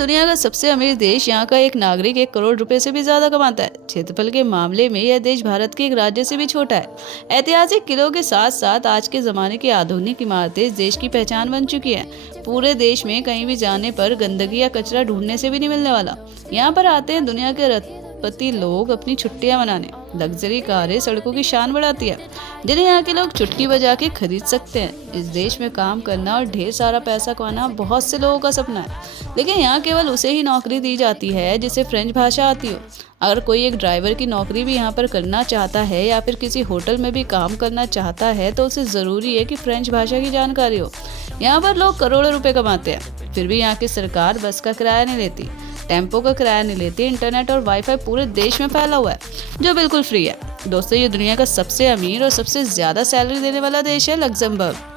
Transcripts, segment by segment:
दुनिया का सबसे अमीर देश, यहाँ का एक नागरिक 1 करोड़ रुपए से भी ज्यादा कमाता है। क्षेत्रफल के मामले में यह देश भारत के एक राज्य से भी छोटा है। ऐतिहासिक किलों के साथ साथ आज के जमाने की आधुनिक इमारतें इस देश की पहचान बन चुकी हैं। पूरे देश में कहीं भी जाने पर गंदगी या कचरा ढूंढने से भी नहीं मिलने वाला। यहाँ पर आते हैं दुनिया के रथपति लोग अपनी छुट्टियां मनाने। लग्जरी कारें सड़कों की शान बढ़ाती है, जिन्हें यहाँ के लोग चुटकी बजा के खरीद सकते हैं। इस देश में काम करना और ढेर सारा पैसा कमाना बहुत से लोगों का सपना है, लेकिन यहाँ केवल उसे ही नौकरी दी जाती है जिसे फ्रेंच भाषा आती हो। अगर कोई एक ड्राइवर की नौकरी भी यहाँ पर करना चाहता है या फिर किसी होटल में भी काम करना चाहता है तो उसे ज़रूरी है कि फ्रेंच भाषा की जानकारी हो। यहाँ पर लोग करोड़ों रुपए कमाते हैं, फिर भी यहाँ की सरकार बस का किराया नहीं लेती, टेम्पो का किराया नहीं लेती। इंटरनेट और वाईफाई पूरे देश में फैला हुआ है, जो बिल्कुल फ्री है। दोस्तों, ये दुनिया का सबसे अमीर और सबसे ज़्यादा सैलरी देने वाला देश है लग्जमबर्ग।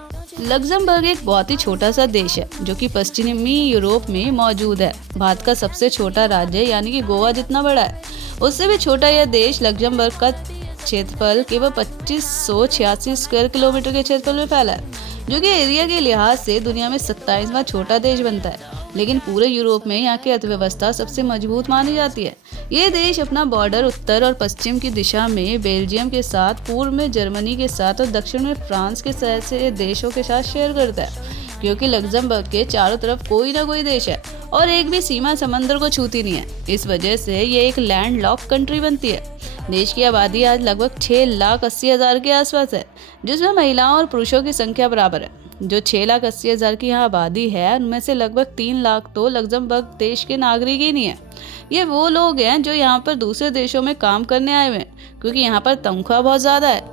लग्जमबर्ग एक बहुत ही छोटा सा देश है जो कि पश्चिमी यूरोप में मौजूद है। भारत का सबसे छोटा राज्य यानी कि गोवा जितना बड़ा है, उससे भी छोटा यह देश लग्जमबर्ग का क्षेत्रफल केवल 2586 स्क्वायर किलोमीटर के क्षेत्रफल में फैला है, जो कि एरिया के लिहाज से दुनिया में 27वां छोटा देश बनता है। लेकिन पूरे यूरोप में यहाँ की अर्थव्यवस्था सबसे मजबूत मानी जाती है। ये देश अपना बॉर्डर उत्तर और पश्चिम की दिशा में बेल्जियम के साथ, पूर्व में जर्मनी के साथ और दक्षिण में फ्रांस के जैसे देशों के साथ शेयर करता है। क्योंकि लग्जमबर्ग के चारों तरफ कोई ना कोई देश है और एक भी सीमा समंदर को छूती नहीं है, इस वजह से ये एक लैंड लॉक कंट्री बनती है। देश की आबादी आज लगभग 6,80,000 के आसपास है, जिसमें महिलाओं और पुरुषों की संख्या बराबर है। जो 6,80,000 की यहाँ आबादी है, उनमें से लगभग 3 लाख तो लग्जमबर्ग देश के नागरिक ही नहीं है। ये वो लोग हैं जो यहाँ पर दूसरे देशों में काम करने आए हुए हैं, क्योंकि यहाँ पर तनख्वाह बहुत ज़्यादा है।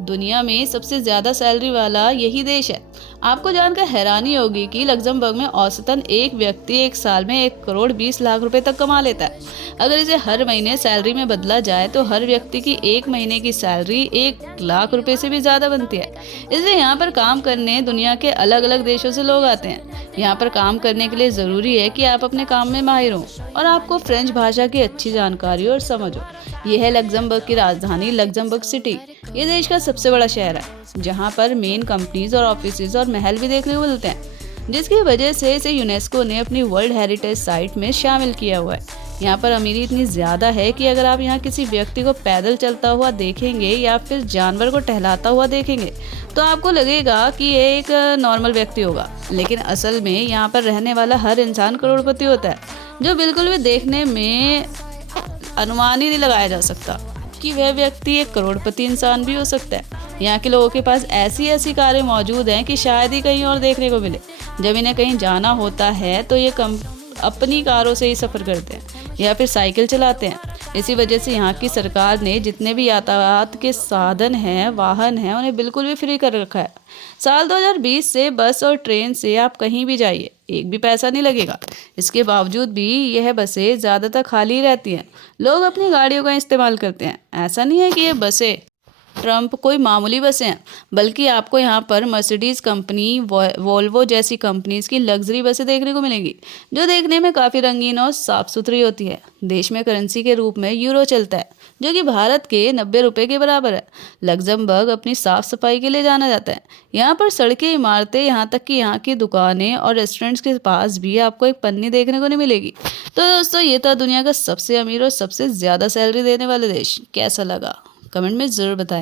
दुनिया में सबसे ज़्यादा सैलरी वाला यही देश है। आपको जानकर हैरानी होगी कि लग्जमबर्ग में औसतन एक व्यक्ति एक साल में 1,20,00,000 रुपए तक कमा लेता है। अगर इसे हर महीने सैलरी में बदला जाए तो हर व्यक्ति की एक महीने की सैलरी 1,00,000 रुपए से भी ज़्यादा बनती है। इसलिए यहाँ पर काम करने दुनिया के अलग अलग देशों से लोग आते हैं। यहाँ पर काम करने के लिए ज़रूरी है कि आप अपने काम में माहिर हों और आपको फ्रेंच भाषा की अच्छी जानकारी और समझ हो। यह है लग्जमबर्ग की राजधानी लग्जमबर्ग सिटी। ये देश का सबसे बड़ा शहर है, जहाँ पर मेन कंपनीज और ऑफिसेज और महल भी देखने को मिलते हैं, जिसकी वजह से इसे यूनेस्को ने अपनी वर्ल्ड हेरिटेज साइट में शामिल किया हुआ है। यहाँ पर अमीरी इतनी ज़्यादा है कि अगर आप यहाँ किसी व्यक्ति को पैदल चलता हुआ देखेंगे या फिर जानवर को टहलाता हुआ देखेंगे तो आपको लगेगा कि ये एक नॉर्मल व्यक्ति होगा, लेकिन असल में यहाँ पर रहने वाला हर इंसान करोड़पति होता है, जो बिल्कुल भी देखने में अनुमान ही नहीं लगाया जा सकता कि वह व्यक्ति एक करोड़पति इंसान भी हो सकता है। यहाँ के लोगों के पास ऐसी ऐसी कारें मौजूद हैं कि शायद ही कहीं और देखने को मिले। जब इन्हें कहीं जाना होता है तो ये अपनी कारों से ही सफ़र करते हैं या फिर साइकिल चलाते हैं। इसी वजह से यहाँ की सरकार ने जितने भी यातायात के साधन हैं, वाहन हैं, उन्हें बिल्कुल भी फ्री कर रखा है। साल 2020 से बस और ट्रेन से आप कहीं भी जाइए, एक भी पैसा नहीं लगेगा। इसके बावजूद भी यह बसें ज़्यादातर खाली रहती हैं। लोग अपनी गाड़ियों का इस्तेमाल करते हैं। ऐसा नहीं है कि ये बसें ट्रम्प कोई मामूली बसें हैं, बल्कि आपको यहाँ पर मर्सिडीज़ कंपनी, वोल्वो जैसी कंपनीज की लग्जरी बसें देखने को मिलेंगी, जो देखने में काफ़ी रंगीन और साफ़ सुथरी होती है। देश में करेंसी के रूप में यूरो चलता है, जो कि भारत के 90 रुपये के बराबर है। लग्जमबर्ग अपनी साफ़ सफाई के लिए जाना जाता है। यहाँ पर सड़कें, इमारतें, यहाँ तक कि यहाँ की दुकानें और रेस्टोरेंट्स के पास भी आपको एक पन्नी देखने को नहीं मिलेगी। तो दोस्तों, ये था दुनिया का सबसे अमीर और सबसे ज़्यादा सैलरी देने वाले देश। कैसा लगा कमेंट में ज़रूर बताएं।